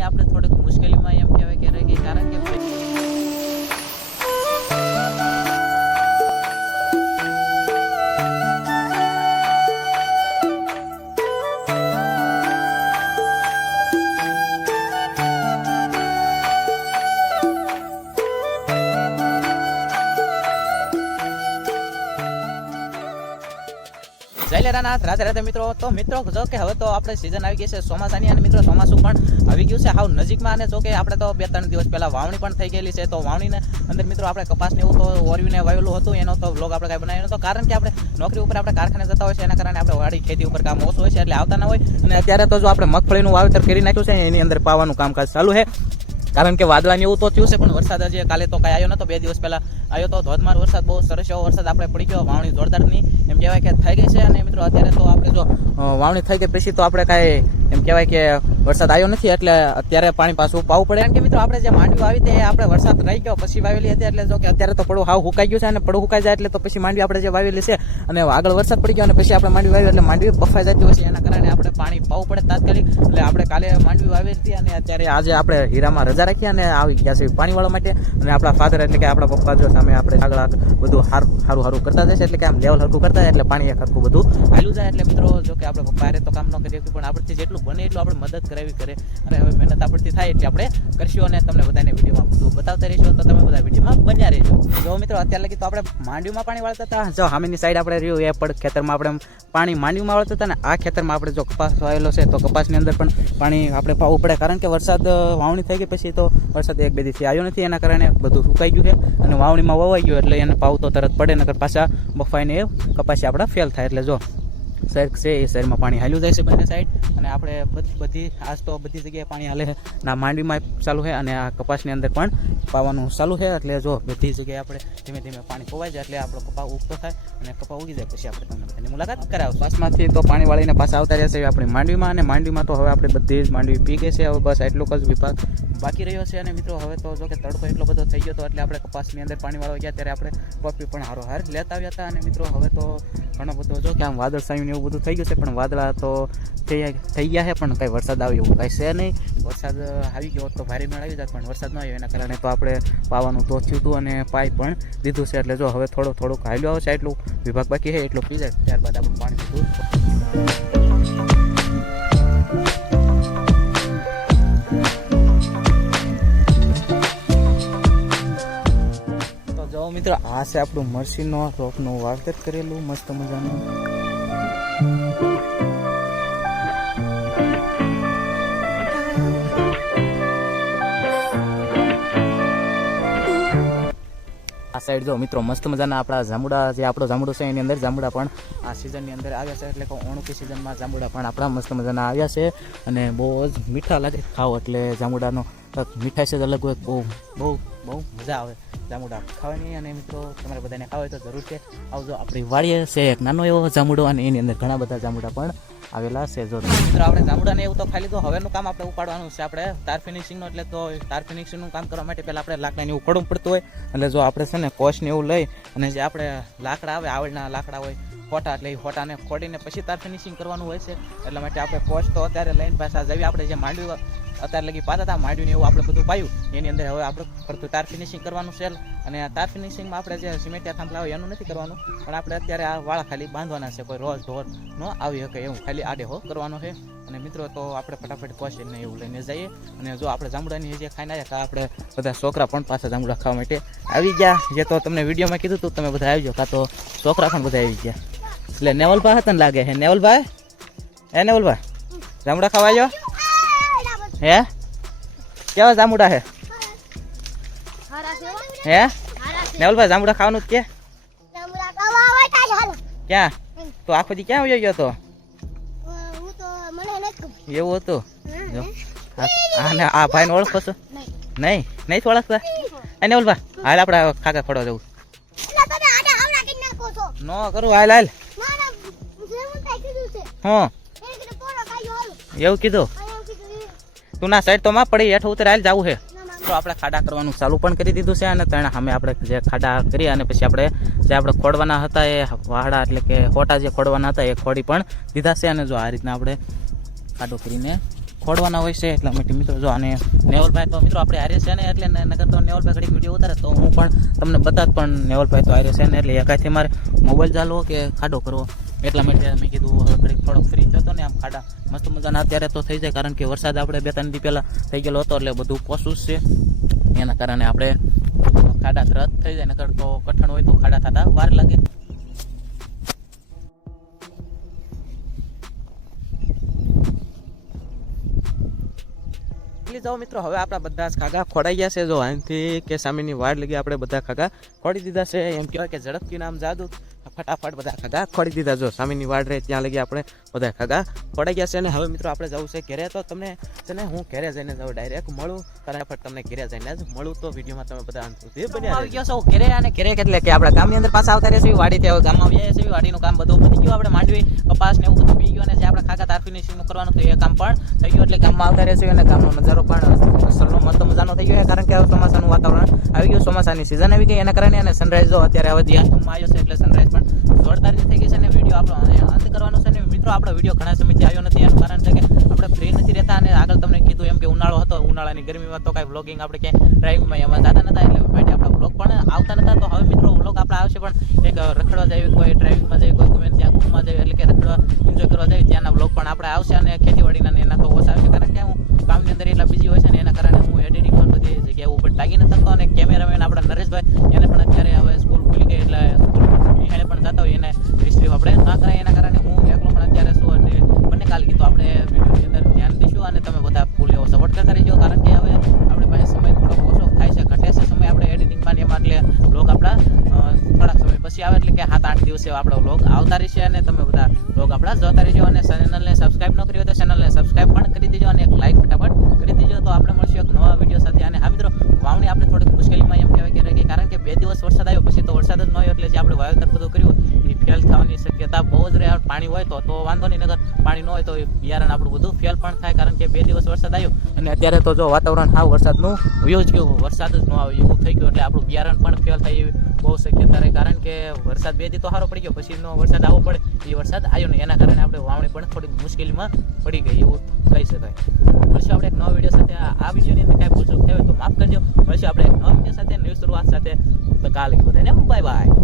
વાવણી આપણે થોડીક મુશ્કેલીમાં એમ કહેવાય કે રહી ગઈ, કારણ કે જયલેરાનાથ રાધે રાધે મિત્રો. તો મિત્રો જો કે હવે તો આપણે સિઝન આવી ગઈ છે ચોમાસાની, અને મિત્રો ચોમાસું પણ આવી ગયું છે હાવ નજીકમાં. અને જો કે આપણે તો 2-3 દિવસ પહેલા વાવણી પણ થઈ ગયેલી છે. તો વાવણીને અંદર મિત્રો આપણે કપાસને એવું તો ઓરવીને વાવેલું હતું, એનો તો વ્લોગ આપણે કાંઈ બનાવ્યો નતો, કારણ કે આપણે નોકરી ઉપર આપણે કારખાને જતા હોય છે, એના કારણે આપણે વાડી ખેતી ઉપર કામ ઓછું હોય છે એટલે આવતા ના હોય. અને અત્યારે તો જો આપણે મગફળીનું વાવેતર કરી નાખ્યું છે, એની અંદર પાવાનું કામકાજ ચાલુ છે, કારણ કે વાદળાને એવું તો થયું છે, પણ વરસાદ હજી કાલે તો કાંઈ આવ્યો નતો. 2 દિવસ પહેલા આવ્યો તો ધોધમાર વરસાદ, બહુ સરસ એવો વરસાદ આપણે પડી ગયો. વાવણી જોરદારની એમ કહેવાય કે થઈ ગઈ છે. અને મિત્રો અત્યારે તો આપણે જો વાવણી થઈ ગઈ પછી તો આપણે કાંઈ એમ કહેવાય કે વરસાદ આવ્યો નથી, એટલે અત્યારે પાણી પાછું પાવું પડે. કારણ કે મિત્રો આપણે જે માંડવી વાવી તે આપણે વરસાદ રહી ગયો પછી વાવેલી હતી, એટલે જો કે અત્યારે તો પડું હાવ હુકાઈ ગયું છે, અને પડું હુકાઈ જાય એટલે તો પછી માંડવી આપણે જે વાવેલી છે અને આગળ વરસાદ પડી ગયો અને પછી આપણે માંડવી વાવી એટલે માંડવી બફાઈ જતી હોય છે, એના કારણે આપણે પાણી પાવું પડે તાત્કાલિક. એટલે આપણે કાલે માંડવી વાવેલી હતી અને અત્યારે આજે આપણે હીરામાં રજા રાખી અને આવી ગયા છે પાણી વાળવા માટે. અને આપણા ફાધર એટલે કે આપણા પપ્પા જો સામે આપણે આગળ બધું સારું કરતા જશે, એટલે કે આમ લેવલ હરખું કરતા જાય એટલે પાણી હરખું બધું હાલ્યું જાય. એટલે મિત્રો જો કે આપણે પપ્પા હારે તો કામ ન કરીએ, પણ આપણથી જેટલું બને એટલું આપણે મદદ કરાવી કરે, અને હવે મહેનત આપણથી થાય એટલે આપણે કરશું અને તમને બધાને વિડીયોમાં બધું બતાવતા રહીશું. તો તમે બધા વિડીયોમાં બન્યા રહેજો. જો મિત્રો અત્યારે લગી તો આપણે માંડવીમાં પાણી વાળતા હતા, જો સામેની સાઈડ આપણે રહ્યું એ પણ ખેતરમાં આપણે પાણી માંડવીમાં વાળતા હતા, ને આ ખેતરમાં આપણે જો કપાસ વાવેલો છે તો કપાસની અંદર પણ પાણી આપણે પાવું પડે, કારણ કે વરસાદ વાવણી થઈ ગઈ પછી તો વરસાદ 1-2 દિવસથી આવ્યો નથી, એના કારણે બધું સુકાઈ ગયું છે અને વાવણીમાં વવાઈ ગયું એટલે એને પાવું તો તરત પડે, નકર પાછા બફાઈને કપાસી આપણા ફેલ થાય. એટલે જો સાઈડ છે એ સાઈડમાં પાણી હાલ્યું જાય છે બંને સાઈડ, અને આપણે બધી આજ તો બધી જગ્યાએ પાણી હાલે છે. ના માંડવીમાં ચાલુ છે અને આ કપાસની અંદર પણ પાવાનું ચાલુ છે. એટલે જો બધી જગ્યાએ આપણે ધીમે ધીમે પાણી પોવાઈ જાય એટલે આપણો કપા ઉગતો થાય, અને કપા ઉગી જાય પછી આપણે તમને બધાની મુલાકાત કરાવશું. પાસમાંથી તો પાણી વાળીને પાછા આવતા રહેશે આપણી માંડવીમાં, અને માંડવીમાં તો હવે આપણે બધી જ માંડવી પી ગઈ છે. હવે બસ એટલો જ વિભાગ બાકી રહ્યો છે. અને મિત્રો હવે તો જો કે તડકો એટલો બધો થઈ ગયો હતો એટલે આપણે કપાસની અંદર પાણી વાળવા ગયા ત્યારે આપણે પપ્પી પણ હારોહાર લેતા આવ્યા હતા. અને મિત્રો હવે તો ઘણો બધો જો કે આમ વાદળ સાયું એવું બધું થઈ ગયું છે, પણ વાદળા તો થઈ ગયા છે, પણ કંઈ વરસાદ આવે એવું કાંઈ છે નહીં. વરસાદ આવી ગયો તો ભારે મેળ આવી જાય, પણ વરસાદ ન આવ્યો એના કારણે તો આપણે પાવાનું તો થયું હતું અને પાઈ પણ દીધું છે. એટલે જો હવે થોડુંક હાલ્યું આવશે, એટલું વિભાગ બાકી છે એટલું પી જાય, ત્યારબાદ આપણું પાણી દીધું. મિત્રો આ છે આપણું મરસીનો રોપનું વાવેતર કરેલું મસ્ત મજાનું. આ સાઈડ જો મિત્રો મસ્ત મજાના આપણા જાંબુડા, જે આપણો જાંબુડો છે એની અંદર જાંબુડા પણ આ સિઝનની અંદર આવ્યા છે, એટલે કે ઓણુકી સિઝનમાં જાંબુડા પણ આપણા મસ્ત મજાના આવ્યા છે, અને બહુ જ મીઠા લાગે ખાવ, એટલે જાંબુડાનો મીઠાઈ છે અલગ હોય, બહુ મજા આવે જાંબુડા ખાવાની. અને મિત્રો તમારે બધાને ખાવા હોય તો જરૂર છે આવજો. આપણી વાડીએ છે એક નાનો એવો જાંબુડો, અને એની અંદર ઘણા બધા જાંબુડા પણ આવેલા છે. જો મિત્રો આપણે જાંબુડાને એવું તો ખાઈ લીધું, હવેનું કામ આપણે ઉપાડવાનું છે આપણે તાર ફિનિશિંગનું. એટલે તો તાર ફિનિશિંગનું કામ કરવા માટે પહેલાં આપણે લાકડાને એવું ખોડવું પડતું હોય, એટલે જો આપણે છે ને કોશને એવું લઈ અને જે આપણે લાકડા આવે આવડના લાકડા હોય ફોટા, એટલે એ ફોટાને ખોડીને પછી તાર ફિનિશિંગ કરવાનું હોય છે. એટલા માટે આપણે કોશ તો અત્યારે લઈને પાછા જઈએ. આપણે જે માંડવી અત્યારે લગી પાતા હતા માંડવીને એવું આપણે બધું પાયું, એની અંદર હવે આપણે ફરતું તાર ફિનિશિંગ કરવાનું છે. અને આ તાર ફિનિશિંગમાં આપણે જે સિમેન્ટિયા થાંભલા હોય એનું નથી કરવાનું, પણ આપણે અત્યારે આ વાળા ખાલી બાંધવાના છે, કોઈ રોજ ઢોર ન આવી શકે એવું ખાલી આડે હો કરવાનો છે. અને મિત્રો તો આપણે ફટાફટ કોશને એવું લઈને જઈએ. અને જો આપણે જાંબુડાની જે ખાઈને આવ્યા આપણે બધા છોકરા પણ પાછા જાંબુડા ખાવા માટે આવી ગયા, જે તો તમને વિડીયોમાં કીધું હતું તમે બધા આવી જાઓ, કાં તો છોકરા પણ બધા આવી ગયા. એટલે નેવલભાઈ હતા ને લાગે હે, નેવલભાઈ જાંબુડા ખાવા આવ્યો હે? કેવા જાંબુડા હે નેવલભાઈ? જાંબુડા ખાવાનું કે ક્યાં તો આખો દી ક્યાં ગયો તો? એવું હતું? આ ભાઈને ઓળખો છો? નહીં ઓળખતા? નેવલભાઈ હાલ આપણે ખાકા ખોડવા જવું ન કરું, હાલ હા એવું કીધું તું ના સાઈડ તો માં પડી હેઠ ઉતરે હાલ જવું છે. તો આપણે ખાડા કરવાનું ચાલુ પણ કરી દીધું છે, અને ત્યાં સામે આપણે જે ખાડા કરી અને પછી આપણે ખોડવાના હતા એ વાહડા, એટલે કે હોટા જે ખોડવાના હતા એ ખોડી પણ દીધા છે. અને જો આ રીતના આપણે ખાડો કરીને ખોડવાના હોય છે એટલા માટે મિત્રો જો. અને નેવલભાઈ તો મિત્રો આપણે હારે છે ને એટલે નકર તો નેવલભાઈ ઘડીક વિડીયો ઉતારે તો હું પણ તમને બતાત, પણ નેવલભાઈ તો હારે છે ને એટલે એકાથી મારે મોબાઈલ ચાલવો કે ખાડો કરવો એટલા માટે મેં કીધું હવે ઘડીક થોડોક ફ્રી થતો ને આમ ખાડા મસ્ત મજાના અત્યારે તો થઈ જાય, કારણ કે વરસાદ આપણે 2-3 દી પહેલાં થઈ ગયેલો હતો એટલે બધું પોસું છે એના કારણે આપણે ખાડા રદ થઈ જાય, નકર તો કઠણ હોય તો ખાડા થતા વાર લાગે. જાઓ મિત્રો, હવે આપણા બધા જ ખાગા ખોડાઈ ગયા છે. જો અહીંથી કે સામેની વાડ લગી આપણે બધા ખાગા ખોડી દીધા છે. એમ કહેવાય કે ઝડપથી નામ જાદુ ફટાફટ બધા ખાગા ખોડી દીધા. જો સામેની વાડ રહે ત્યાં લગી આપણે બધા ખાગા ખોડાઈ ગયા છે. અને હવે મિત્રો આપણે જવું છે ઘેરે. તો તમને છે ને હું ઘેરે જઈને જાઉં ડાયરેક્ટ મળું, ફટાફટ તમને ઘેરે જઈને જ મળું. તો વિડીયોમાં તમે બધા આવી ગયો છો ઘેરે. અને ઘેરે એટલે કે આપણા ગામની અંદર પાછા આવતા રહેશે વાડી, ત્યાં ગામમાં આવ્યા છે વાડીનું કામ બધું પતી ગયું. આપણે માંડવી કપાસ ને એવું બધું પી ગયું, અને જે આપણે ખાગા તાર ફિનિશિંગનું કરવાનું હતું એ કામ પણ થઈ ગયું. એટલે ગામમાં આવતા રહેશે અને ગામનો નજારો પણ અસલનો મસ્ત મજાનો થઈ ગયો, કારણ કે હવે ચોમાસાનું વાતાવરણ આવી ગયું, ચોમાસાની સિઝન આવી ગઈ એના કારણે. અને સનરાઈઝ જો અત્યારે હવે ધ્યાનમાં આવ્યો છે એટલે સનરાઈઝ પણ જોરદાર થઈ ગઈ છે. અને વિડીયો આપણો અંત કરવાનો છે. ને મિત્રો આપણો વિડીયો ઘણા સમયથી આવ્યો નથી, એનું કારણ છે કે આપણે ફ્રી નથી રહેતા. અને આગળ તમને કીધું એમ કે ઉનાળો હતો, ઉનાળાની ગરમીમાં તો કાંઈ વ્લોગિંગ આપણે ક્યાંય ડ્રાઇવિંગમાં એમાં જતા નતા, એટલે માટે આપણા વ્લોગ પણ આવતા નતા. તો હવે મિત્રો વ્લોગ આપણે આવશે, પણ એક રખડવા જાય, કોઈ ડ્રાઇવિંગમાં જાય, કોઈ ગમે ત્યાં ઘૂમવા જાય, એટલે કે રખડવા એન્જોય કરવા જાય ત્યાંના વ્લોગ પણ આપણે આવશે. અને ખેતીવાડીના એના તો ઓછા આવશે, કારણ કે હું કામની અંદર એટલા બીજી હોય છે ને એના કારણે હું એડિટિંગમાં બધી જગ્યાએ ઉપર ટાગી નથી થતો. અને કેમેરામેન આપણા નરેશભાઈ એને પણ અત્યારે હવે સ્કૂલ ખુલી ગઈ એટલે સ્કૂલ નિહાળે પણ જતા હોય, એને રિસીવ આપણે ના કરાય એના કારણે હું એકલો પણ અત્યારે શું એટલે બંને કાલ કીધું આપણે વિડીયોની અંદર ધ્યાન દઈશું. અને તમે બધા ફૂલ એવો સપોર્ટ કરતા રહીજો, કારણ કે હવે આપણે પાસે સમય થોડો ઓછો થાય છે, ઘટે છે સમય આપણે એડિટિંગમાં એમાં. એટલે બ્લોગ આપણા થોડાક સમય પછી આવે, એટલે કે 7-8 દિવસે આપણો બ્લોગ આવતા રહેશે. અને તમે બધા બ્લોગ આપણા જોતા રહેજો. અને ચેનલને સબસ્ક્રાઈબ ન કરી હોય તો ચેનલને સબસ્ક્રાઈબ પણ કરી દેજો, અને એક લાઈક ફટાફટ કરી દેજો. તો આપણે મળશું એક નવા વિડીયો સાથે. અને હા મિત્રો, વાવણી આપણે થોડીક મુશ્કેલીમાં એમ કહેવાય કે રહી ગઈ, કારણ કે 2 દિવસ વરસાદ આવ્યો પછી તો વરસાદ જ ન આવ્યો, એટલે જે આપણે વાવેતર બધું કર્યું એ ફેલ થવાની શક્યતા બહુ જ રહે. પાણી હોય તો વાંધો નહીં, નગર પાણી ન હોય તો બિયારણ આપણું બધું ફેલ પણ થાય, કારણ કે 2 દિવસ વરસાદ આવ્યો અને અત્યારે તો જો વાતાવરણ હાવ વરસાદનું વયું જ ગયું, વરસાદ જ ન આવે એવું થઈ ગયું, એટલે આપણું બિયારણ પણ ફેલ થાય એવી બહુ શક્યતા રહે. કારણ કે વરસાદ 2 દી તો સારો પડી ગયો, પછીનો વરસાદ આવવો પડે એ વરસાદ આવ્યો નહીં, એના કારણે આપણે વાવણી પણ થોડીક મુશ્કેલીમાં પડી ગઈ એવું કહી શકાય. મળશું આપણે એક નવા વિડીયો સાથે. આ વિડીયોની અંદર કાંઈ ભૂલ થયો હોય તો માફ કરજો. મળશું આપણે એક નવા વિડીયો સાથે, નવી શરૂઆત સાથે. તો કાલે બધાને બાય બાય.